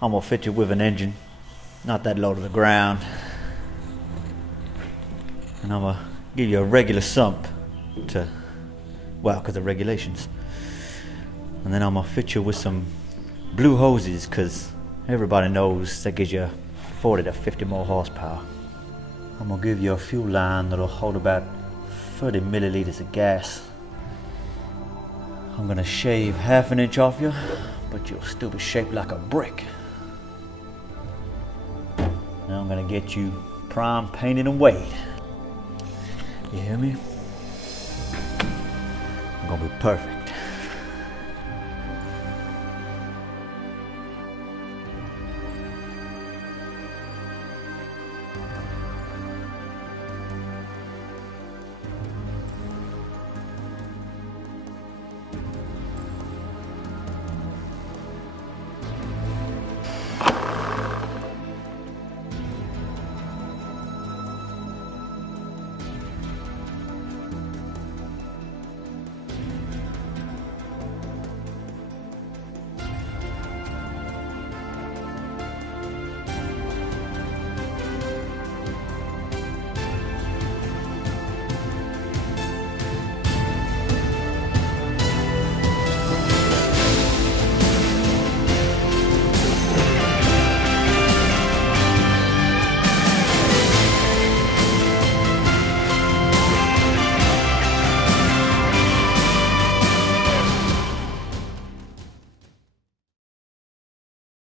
I'm gonna fit you with an engine, not that low to the ground. And I'm gonna give you a regular sump because of regulations. And then I'm gonna fit you with some blue hoses, because everybody knows that gives you 40 to 50 more horsepower. I'm gonna give you a fuel line that'll hold about 30 milliliters of gas. I'm gonna shave half an inch off you, but you'll still be shaped like a brick. Now I'm gonna get you prime, painted, and weighed. You hear me? I'm gonna be perfect.